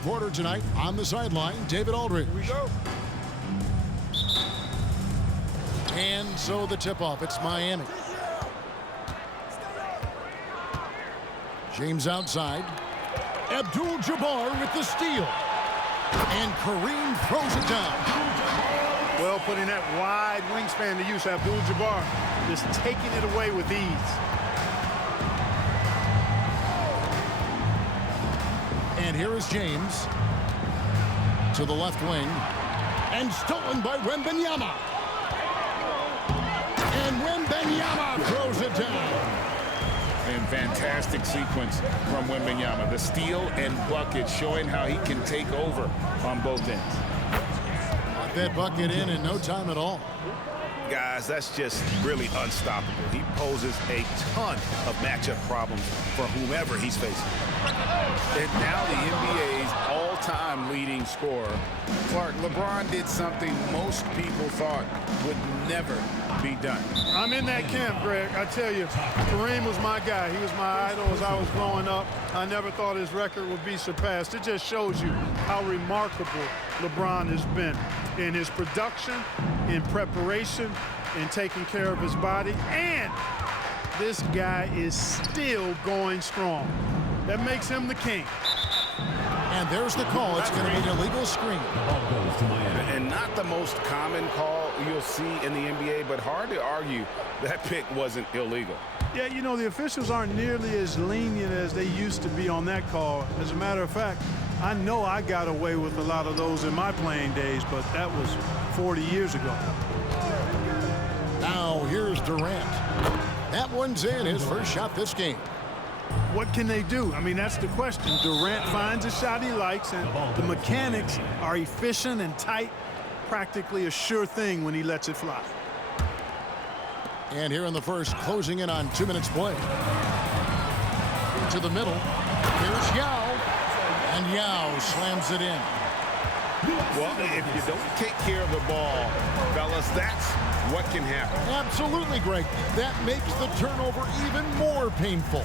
reporter tonight on the sideline, David Aldridge. Here we go. And so the tip-off, it's Miami. James outside. Abdul-Jabbar with the steal. And Kareem throws it down. Well, putting that wide wingspan to use, Abdul-Jabbar just taking it away with ease. And here is James to the left wing. And stolen by Wembanyama. And Wembanyama throws it down. And fantastic sequence from Wembanyama. The steal and bucket showing how he can take over on both ends. Got that bucket in no time at all. Guys, that's just really unstoppable. He poses a ton of matchup problems for whomever he's facing. And now the NBA's all-time leading scorer. Clark, LeBron did something most people thought would never be done. I'm in that camp, Greg. I tell you, Kareem was my guy. He was my idol as I was growing up. I never thought his record would be surpassed. It just shows you how remarkable LeBron has been in his production, in preparation, in taking care of his body. And this guy is still going strong. That makes him the king. And there's the call. It's going to be an illegal screen. And not the most common call you'll see in the NBA, but hard to argue that pick wasn't illegal. Yeah, you know, the officials aren't nearly as lenient as they used to be on that call. As a matter of fact, I know I got away with a lot of those in my playing days, but that was 40 years ago. Now here's Durant. That one's in, his first shot this game. What can they do? I mean, that's the question. Durant finds a shot he likes, and the mechanics are efficient and tight, practically a sure thing when he lets it fly. And here in the first, closing in on 2 minutes play. To the middle. Here's Yao. And Yao slams it in. Well, if you don't take care of the ball, fellas, that's what can happen. Absolutely, Greg. That makes the turnover even more painful.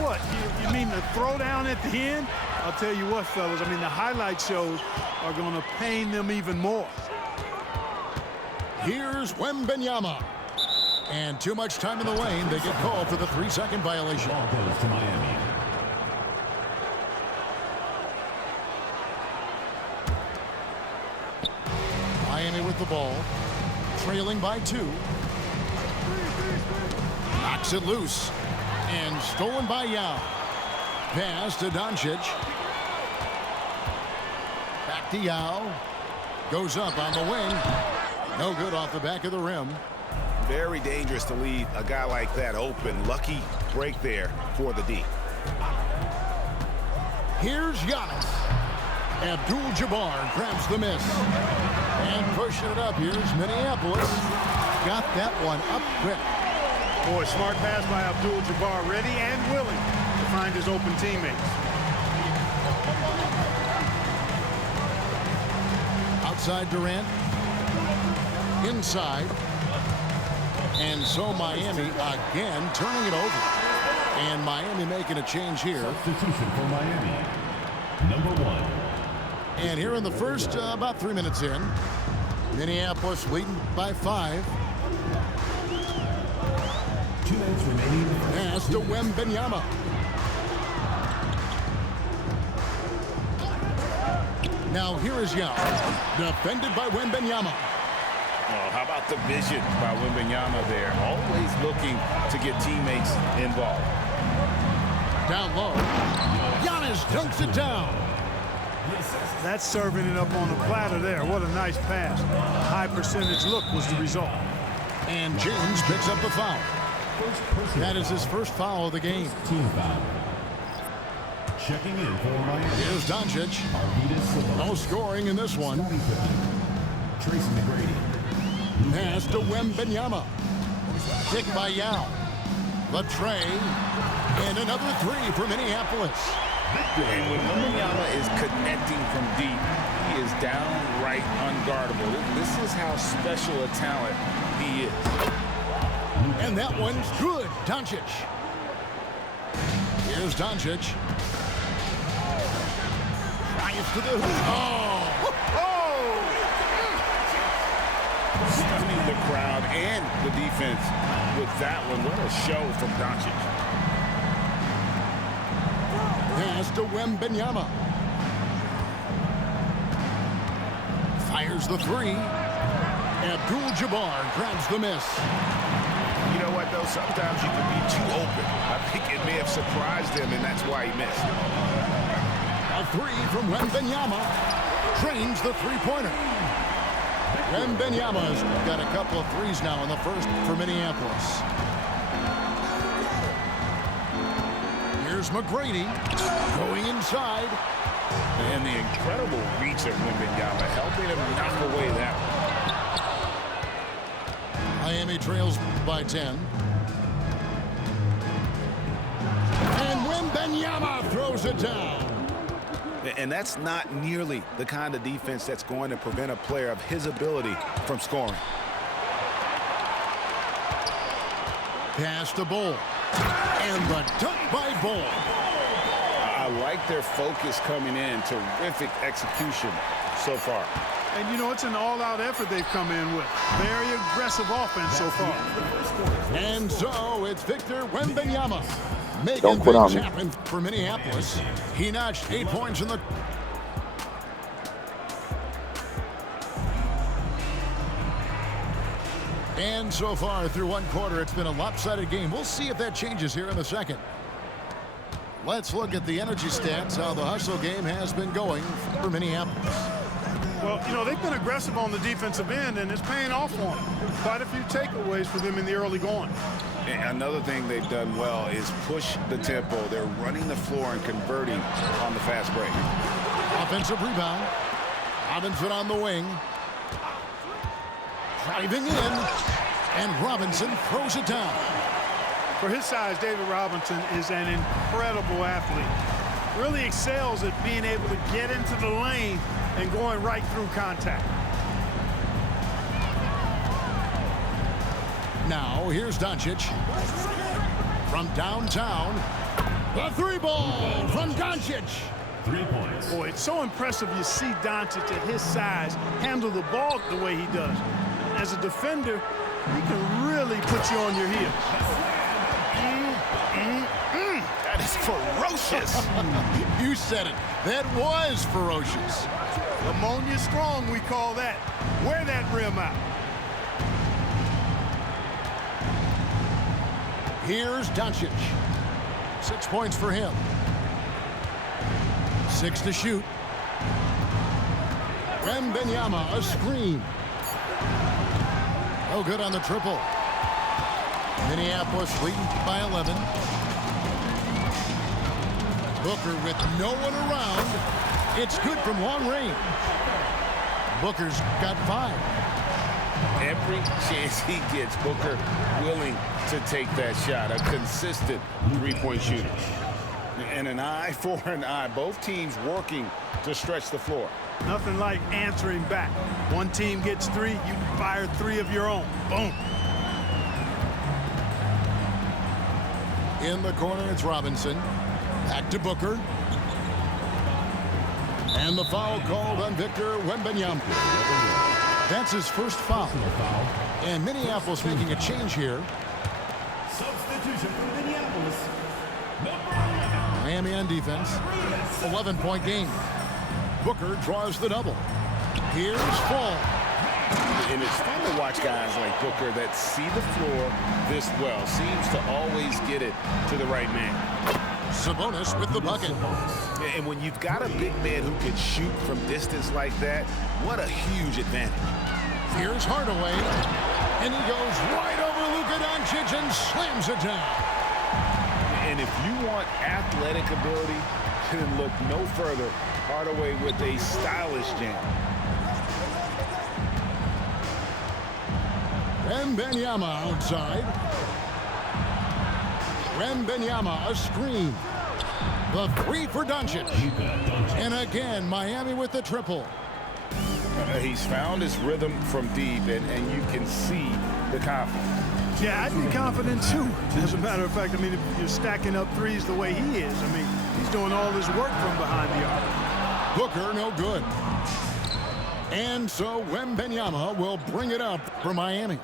What? You mean the throwdown at the end? I'll tell you what, fellas. I mean, the highlight shows are going to pain them even more. Here's Wembanyama. And too much time in the lane. They get called for the 3-second violation. Ball goes to Miami. Miami with the ball. Trailing by 2. Knocks it loose. And stolen by Yao. Pass to Doncic. Back to Yao. Goes up on the wing. No good off the back of the rim. Very dangerous to leave a guy like that open. Lucky break there for the D. Here's Giannis. Abdul-Jabbar grabs the miss. And pushing it up. Here's Minneapolis. Got that one up quick. Boy, smart pass by Abdul-Jabbar, ready and willing to find his open teammates. Outside Durant. Inside. And so Miami again turning it over. And Miami making a change here. Substitution for Miami. Number 1. And here in the first, about 3 minutes in, Minneapolis leading by 5. 2 minutes remaining. Pass to Wembanyama. Now here is Yao. Defended by Wembanyama. Oh, how about the vision by Wembanyama there? Always looking to get teammates involved. Down low. Giannis dunks it down. That's serving it up on the platter there. What a nice pass. A high percentage look was the result. And James picks up the foul. That is his first foul of the game. Team foul. Checking in for Miami. Here's Doncic. No scoring in this one. Tracy McGrady. Pass to Wembanyama. Kick by Yao. The tray. And another 3 for Minneapolis. And when Wembanyama is connecting from deep, he is downright unguardable. This is how special a talent he is. And that one's good. Doncic. Here's Doncic. Drives to the hoop. Oh! Stunning the crowd and the defense with that one. What a show from Doncic. Pass to Wembanyama. Fires the three. Abdul-Jabbar grabs the miss. You know what, though? Sometimes you can be too open. I think it may have surprised him, and that's why he missed. A three from Wembanyama. Trains the three-pointer. Wembanyama's got a couple of threes now in the first for Minneapolis. Here's McGrady going inside. And the incredible reach of Wembanyama, helping him knock away that one. Miami trails by 10. And Wembanyama throws it down. And that's not nearly the kind of defense that's going to prevent a player of his ability from scoring. Pass to Bol. And the dunk by Bol. I like their focus coming in. Terrific execution so far. And, you know, it's an all-out effort they've come in with. Very aggressive offense so far. And so it's Victor Wembanyama making Don't quit on things me. happen for Minneapolis. He notched 8 points in the... And so far through one quarter, it's been a lopsided game. We'll see if that changes here in the second. Let's look at the energy stats, how the hustle game has been going for Minneapolis. Well, you know, they've been aggressive on the defensive end, and it's paying off for them. Quite a few takeaways for them in the early going. And another thing they've done well is push the tempo. They're running the floor and converting on the fast break. Offensive rebound. Robinson on the wing. Driving in. And Robinson throws it down. For his size, David Robinson is an incredible athlete. Really excels at being able to get into the lane and going right through contact. Now, here's Doncic. From downtown, the three ball from Doncic. 3 points. Boy, it's so impressive you see Doncic at his size handle the ball the way he does. As a defender, he can really put you on your heels. That is ferocious. You said it. That was ferocious. Ammonia strong, we call that. Wear that rim out. Here's Doncic. 6 points for him. 6 to shoot. Wembanyama, a screen. No good on the triple. Minneapolis leading by 11. Booker with no one around. It's good from long range. Booker's got 5. Every chance he gets, Booker willing to take that shot. A consistent three-point shooter. And an eye for an eye. Both teams working to stretch the floor. Nothing like answering back. One team gets 3, you fire 3 of your own. Boom. In the corner, it's Robinson. Back to Booker. And the foul called on Victor Wembanyama. That's his first foul. And Minneapolis making a change here. Substitution for Minneapolis. Miami on defense. 11-point game. Booker draws the double. Here's Fall. And it's fun to watch guys like Booker that see the floor this well. Seems to always get it to the right man. Sabonis with the bucket. And when you've got a big man who can shoot from distance like that, what a huge advantage. Here's Hardaway. And he goes right over Luka Doncic and slams it down. And if you want athletic ability, then look no further. Hardaway with a stylish jam. Wembanyama outside. Wembanyama, a screen. The 3 for Doncic. And again, Miami with the triple. He's found his rhythm from deep, and you can see the confidence. Yeah, I'd be confident too. As a matter of fact, I mean, if you're stacking up threes the way he is, I mean, he's doing all his work from behind the arc. Booker, no good. And so Wembanyama will bring it up for Miami.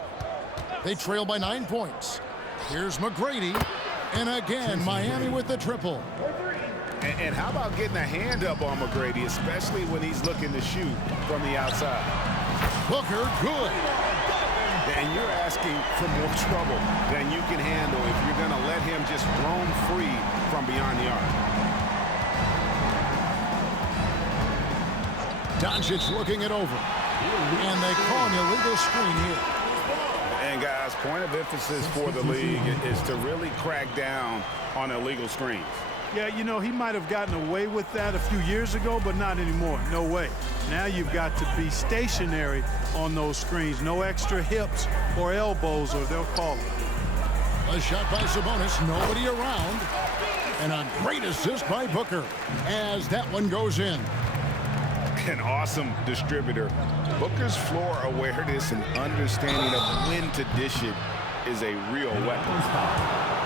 They trail by 9 points. Here's McGrady. And again, Miami with the triple. And how about getting a hand up on McGrady, especially when he's looking to shoot from the outside? Booker, good. And you're asking for more trouble than you can handle if you're going to let him just roam free from beyond the arc. Doncic looking it over. And they call an illegal screen here. And guys, point of emphasis for the league is to really crack down on illegal screens. Yeah, you know, he might have gotten away with that a few years ago, but not anymore. No way. Now you've got to be stationary on those screens. No extra hips or elbows, or they'll call it. A shot by Sabonis, nobody around. And a great assist by Booker as that one goes in. An awesome distributor. Booker's floor awareness and understanding of when to dish it is a real weapon.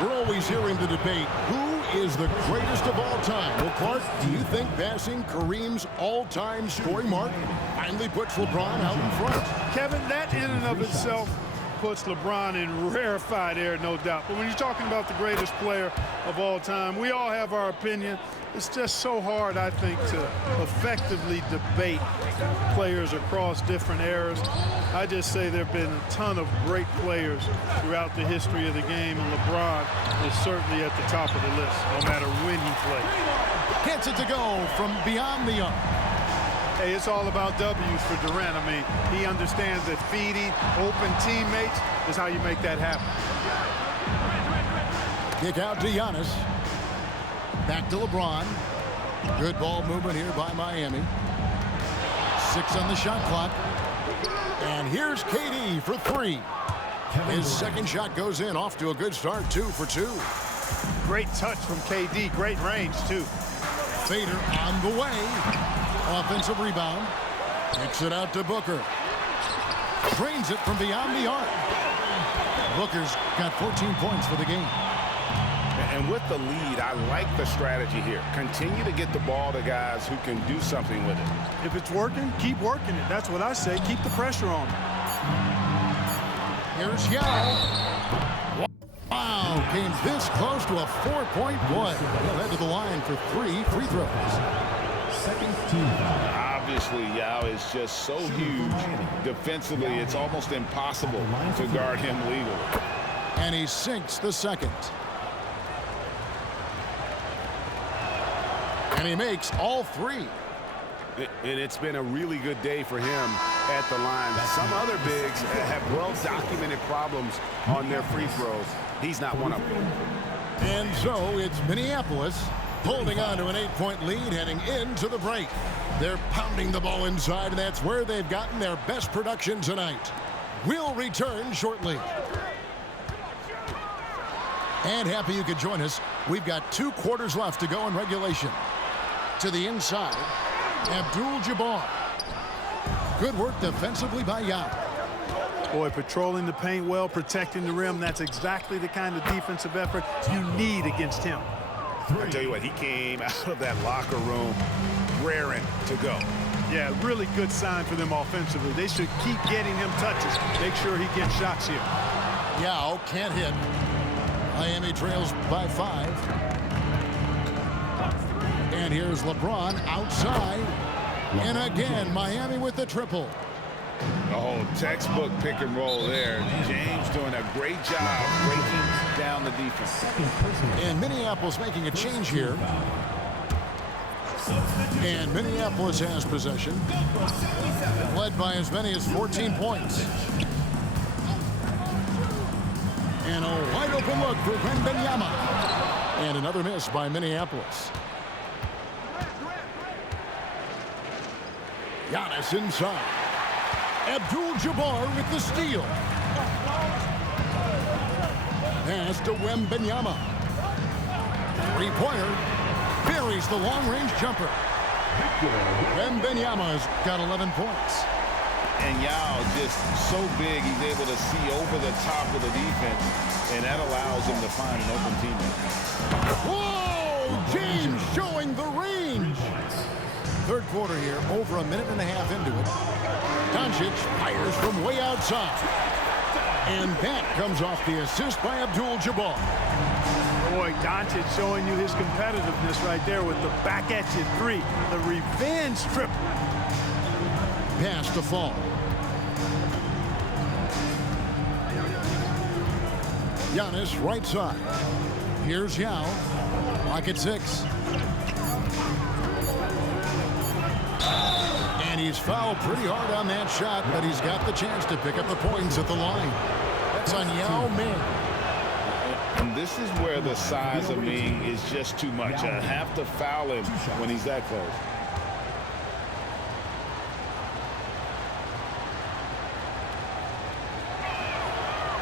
We're always hearing the debate, who is the greatest of all time? Well, Clark, do you think passing Kareem's all-time scoring mark finally puts LeBron out in front? Kevin, that in and of itself puts LeBron in rarefied air, no doubt. But when you're talking about the greatest player of all time, we all have our opinion. It's just so hard, I think, to effectively debate players across different eras. I just say there have been a ton of great players throughout the history of the game, and LeBron is certainly at the top of the list, no matter when he played. Gets it to go from beyond the arc. Hey, it's all about W's for Durant. I mean, he understands that feeding open teammates is how you make that happen. Kick out to Giannis. Back to LeBron. Good ball movement here by Miami. 6 on the shot clock. And here's KD for 3. His second shot goes in, off to a good start, 2 for 2. Great touch from KD, great range, too. Fader on the way. Offensive rebound. Kicks it out to Booker. Drains it from beyond the arc. Booker's got 14 points for the game. And with the lead, I like the strategy here. Continue to get the ball to guys who can do something with it. If it's working, keep working it. That's what I say. Keep the pressure on. Here's Yao. Wow, came this close to a 4-point play. He'll head to the line for 3 free throws. Second team foul. Obviously, Yao is just so huge. Defensively, it's almost impossible to guard him legally. And he sinks the second. And he makes all 3. And it's been a really good day for him at the line. Some other bigs have well-documented problems on their free throws. He's not one of them. And so it's Minneapolis holding on to an 8-point lead heading into the break. They're pounding the ball inside, and that's where they've gotten their best production tonight. We'll return shortly. And happy you could join us. We've got 2 quarters left to go in regulation. To the inside, Abdul-Jabbar. Good work defensively by Yao. Boy, patrolling the paint well, protecting the rim. That's exactly the kind of defensive effort you need against him. I tell you what, he came out of that locker room raring to go. Yeah, really good sign for them offensively. They should keep getting him touches. Make sure he gets shots here. Yao can't hit. Miami trails by 5. And here's LeBron outside. And again, Miami with the triple. Oh, textbook pick and roll there. James doing a great job breaking down the defense. And Minneapolis making a change here. And Minneapolis has possession. Led by as many as 14 points. And a wide open look for Wembanyama. And another miss by Minneapolis. Giannis inside. Abdul-Jabbar with the steal. Pass to Wembanyama. Three-pointer. Buries the long-range jumper. Wembanyama's got 11 points. And Yao just so big, he's able to see over the top of the defense, and that allows him to find an open teammate. Whoa! James showing the range. Third quarter here, over a minute and a half into it. Doncic fires from way outside. And that comes off the assist by Abdul-Jabbar. Boy, Doncic showing you his competitiveness right there with the back at you three. The revenge triple. Pass to Fall. Giannis right side. Here's Yao. Lock at 6. And he's fouled pretty hard on that shot, but he's got the chance to pick up the points at the line. That's on Yao Ming. And this is where the size of Ming is just too much. I have to foul him when he's that close.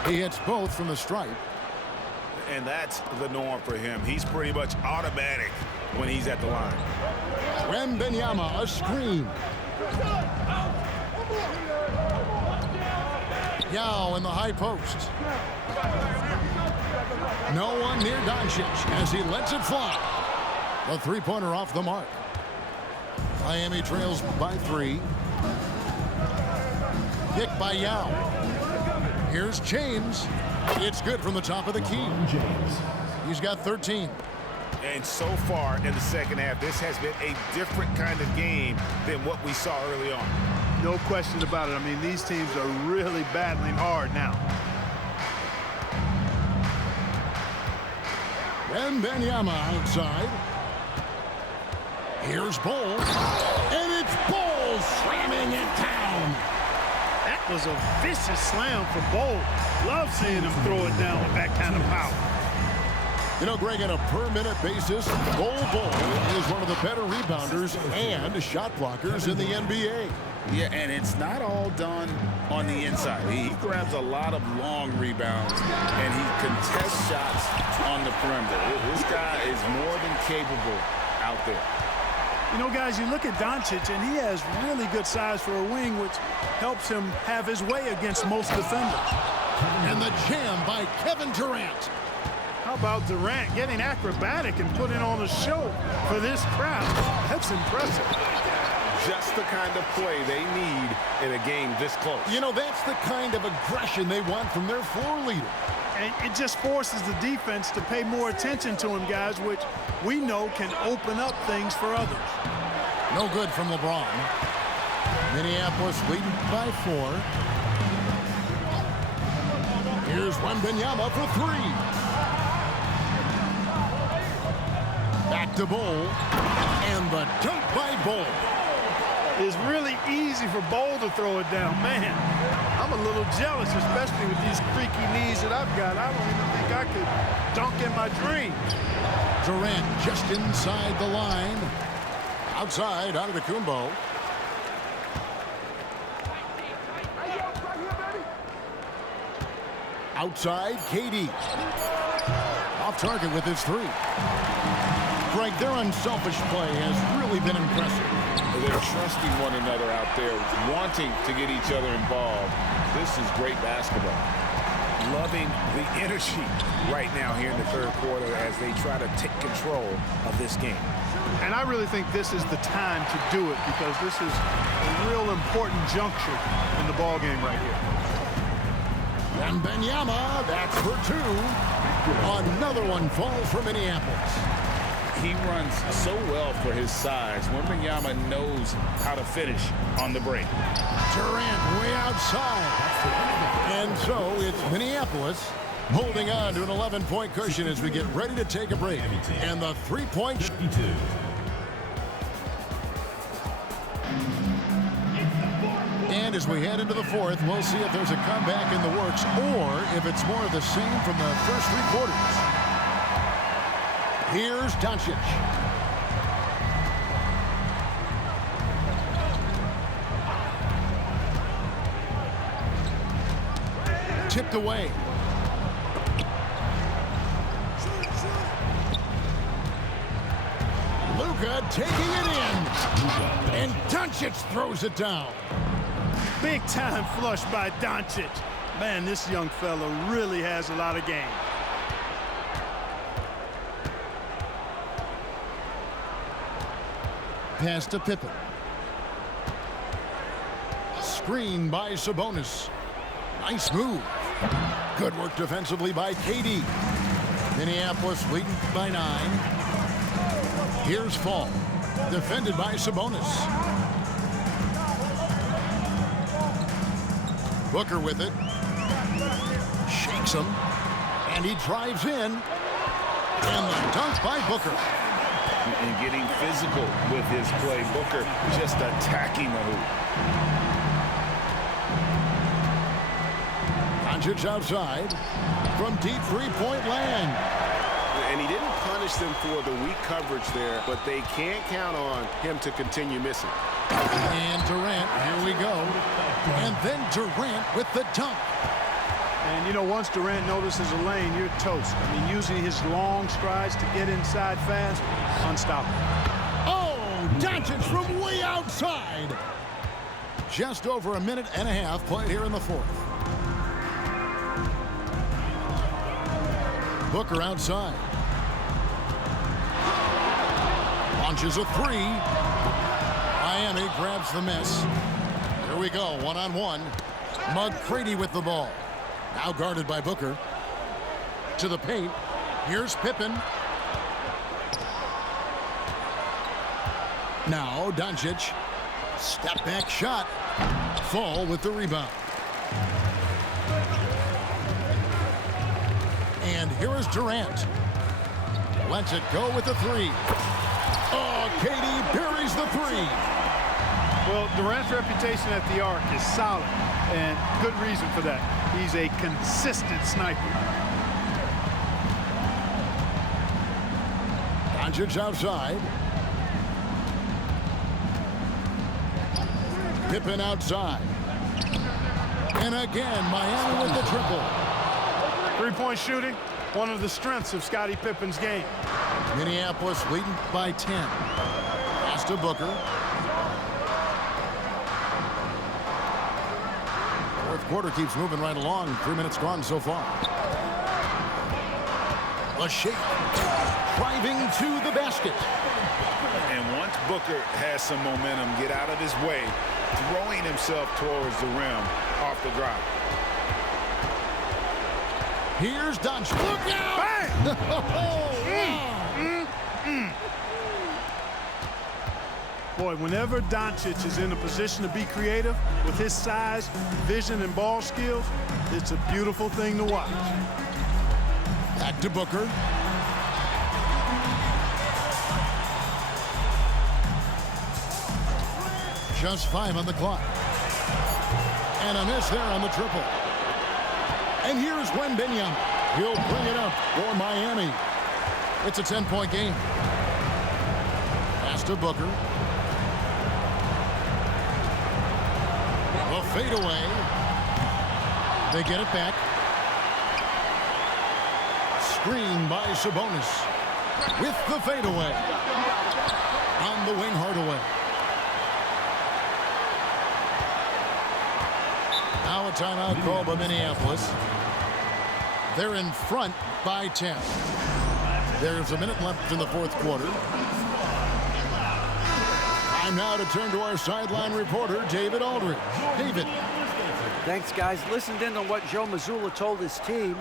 He hits both from the stripe. And that's the norm for him. He's pretty much automatic when he's at the line. Wembanyama, a screen. Yao in the high post. No one near Doncic as he lets it fly. The three-pointer off the mark. Miami trails by 3. Pick by Yao. Here's James. It's good from the top of the key. He's got 13. And so far in the second half, this has been a different kind of game than what we saw early on. No question about it. I mean, these teams are really battling hard now. Wembanyama outside. Here's Bol. And it's Bol slamming it down. That was a vicious slam for Bol. Love seeing him throw it down with that kind of power. You know, Greg, on a per-minute basis, Bol is one of the better rebounders and shot blockers in the NBA. Yeah, and it's not all done on the inside. He grabs a lot of long rebounds, and he contests shots on the perimeter. This guy is more than capable out there. You know, guys, you look at Doncic, and he has really good size for a wing, which helps him have his way against most defenders. And the jam by Kevin Durant. How about Durant getting acrobatic and putting on a show for this crowd? That's impressive. Just the kind of play they need in a game this close. You know, that's the kind of aggression they want from their floor leader. And it just forces the defense to pay more attention to him, guys, which we know can open up things for others. No good from LeBron. Minneapolis leading by 4. Here's Wembanyama for 3. Back to Bol. And the dunk by Bol. It's really easy for Bol to throw it down. Man, I'm a little jealous, especially with these creaky knees that I've got. I don't even think I could dunk in my dreams. Durant just inside the line. Outside, Antetokounmpo. Outside, KD. Off target with his 3. Greg, their unselfish play has really been impressive. They're trusting one another out there, wanting to get each other involved. This is great basketball. Loving the energy right now here in the third quarter as they try to take control of this game. And I really think this is the time to do it because this is a real important juncture in the ball game right here. Wembanyama, that's for 2. Another one falls for Minneapolis. He runs so well for his size. Wembanyama knows how to finish on the break. Durant way outside. And so it's Minneapolis holding on to an 11-point cushion as we get ready to take a break. And the three-point. And as we head into the fourth, we'll see if there's a comeback in the works or if it's more of the same from the first 3 quarters. Here's Doncic. Tipped away. Luka taking it in. And Doncic throws it down. Big time flush by Doncic. Man, this young fella really has a lot of game. pass to Pippen. Screen by Sabonis. Nice move. Good work defensively by KD. Minneapolis leading by 9. Here's Fall. Defended by Sabonis. Booker with it. Shakes him. And he drives in. And the dunk by Booker. And getting physical with his play. Booker just attacking the hoop. Doncic outside from deep three-point land. And he didn't punish them for the weak coverage there, but they can't count on him to continue missing. And Durant, here we go. And then Durant with the dunk. And, you know, once Durant notices a lane, you're toast. I mean, using his long strides to get inside fast, unstoppable. Oh, Doncic from way outside. Just over a minute and a half played here in the fourth. Booker outside. Launches a three. Miami grabs the miss. Here we go, one-on-one. McGrady with the ball. Now guarded by Booker. To the paint. Here's Pippen. Now Doncic. Step back shot. Fall with the rebound. And here is Durant. Lets it go with the three. Oh, KD buries the three. Well, Durant's reputation at the arc is solid, and good reason for that. He's a consistent sniper. Doncic outside. Pippen outside. And again, Miami with the triple. Three-point shooting, one of the strengths of Scottie Pippen's game. Minneapolis leading by 10. Pass to Booker. Fourth quarter keeps moving right along. 3 minutes gone so far. A shake. Driving to the basket. And once Booker has some momentum, get out of his way, throwing himself towards the rim off the drive. Here's Doncic. Look out! Boy, whenever Doncic is in a position to be creative with his size, vision, and ball skills, it's a beautiful thing to watch. Back to Booker. Just 5 on the clock. And a miss there on the triple. And here's Wembanyama. He'll bring it up for Miami. It's a 10-point game. Pass to Booker. A fadeaway. They get it back. Screen by Sabonis. With the fadeaway. On the wing, Hardaway. Now a timeout called by Minneapolis. They're in front by 10. There's a minute left in the fourth quarter. Time now to turn to our sideline reporter, David Aldridge. David. Thanks, guys. Listened in on what Joe Mazzulla told his team.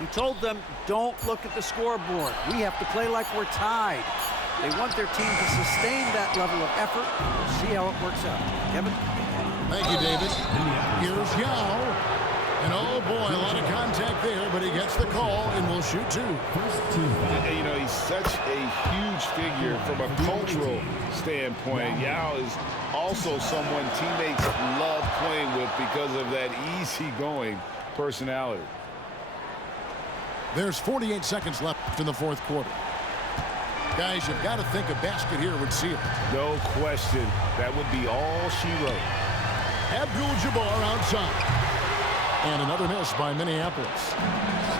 He told them, don't look at the scoreboard. We have to play like we're tied. They want their team to sustain that level of effort. We'll see how it works out. Kevin? Thank you, David. Here's Yao. And oh boy, a lot of contact there, but he gets the call and will shoot two. And, you know, he's such a huge figure from a cultural standpoint. Yao is also someone teammates love playing with because of that easygoing personality. There's 48 seconds left in the fourth quarter. Guys, you've got to think a basket here would seal it. No question. That would be all she wrote. Abdul-Jabbar outside. And another miss by Minneapolis.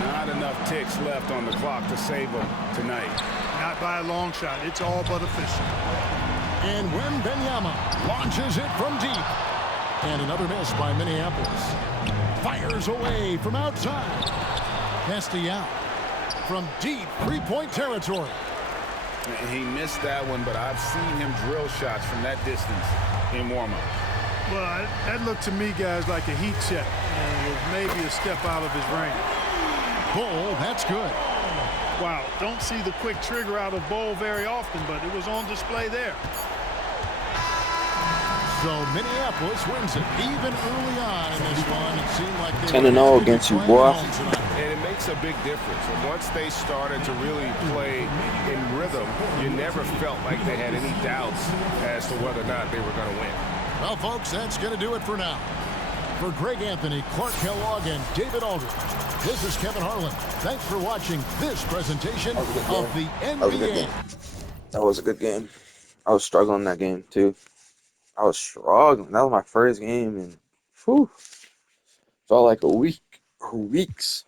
Not enough ticks left on the clock to save them tonight. Not by a long shot. It's all but official. And Wembanyama launches it from deep. And another miss by Minneapolis. Fires away from outside. Pass to Yao. From deep three-point territory. He missed that one, but I've seen him drill shots from that distance in warm-up. Well, that looked to me, guys, like a heat check. And it was maybe a step out of his range. Bol, that's good. Wow, don't see the quick trigger out of Bol very often, but it was on display there. So Minneapolis wins it. Even early on in this one, it seemed like they 10-0 against you, boy. And it makes a big difference. And once they started to really play in rhythm, you never felt like they had any doubts as to whether or not they were going to win. Well, folks, that's going to do it for now. For Greg Anthony, Clark Kellogg, and David Aldridge, this is Kevin Harlan. Thanks for watching this presentation of the NBA. That was a good game. I was struggling that game, too. I was struggling. That was my first game, and whew, felt like a week or weeks.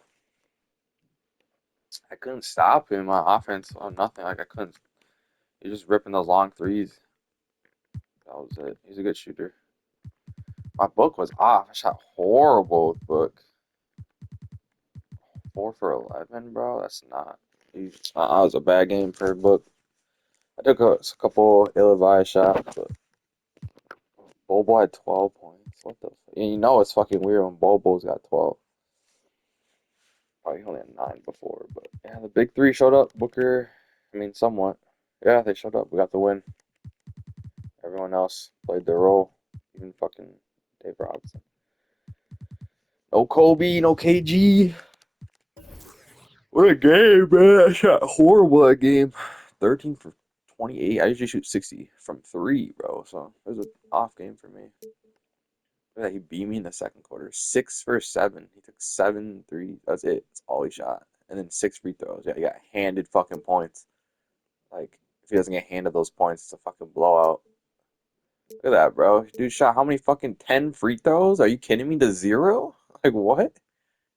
I couldn't stop him. My offense on nothing. Like I couldn't. He was just ripping those long threes. That was it. He's a good shooter. My book was off. I shot horrible with book. 4 for 11, bro. That's not. That was a bad game for book. I took a couple ill-advised shots, but Bobo had 12 points. What the? And you know it's fucking weird when Bobo's got 12. Oh, he only had 9 before, but yeah, the big 3 showed up. Booker, I mean, somewhat. Yeah, they showed up. We got the win. Everyone else played their role. Even fucking Dave Robinson. No Kobe, no KG. What a game, man. I shot horrible that game. 13 for 28. I usually shoot 60 from 3, bro. So it was an off game for me. Look at that, he beat me in the second quarter. 6 for 7. He took 7 threes. That's it. That's all he shot. And then 6 free throws. Yeah, he got handed fucking points. Like, if he doesn't get handed those points, it's a fucking blowout. Look at that, bro. Dude shot how many fucking 10 free throws? Are you kidding me? To 0? Like, what?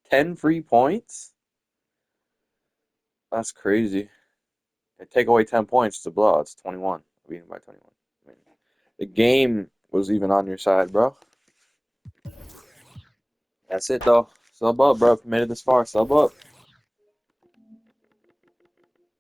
10 free points? That's crazy. And take away 10 points, it's a blowout. It's 21. Beating by 21. I mean, the game was even on your side, bro. That's it, though. Sub up, bro. If you made it this far, sub up.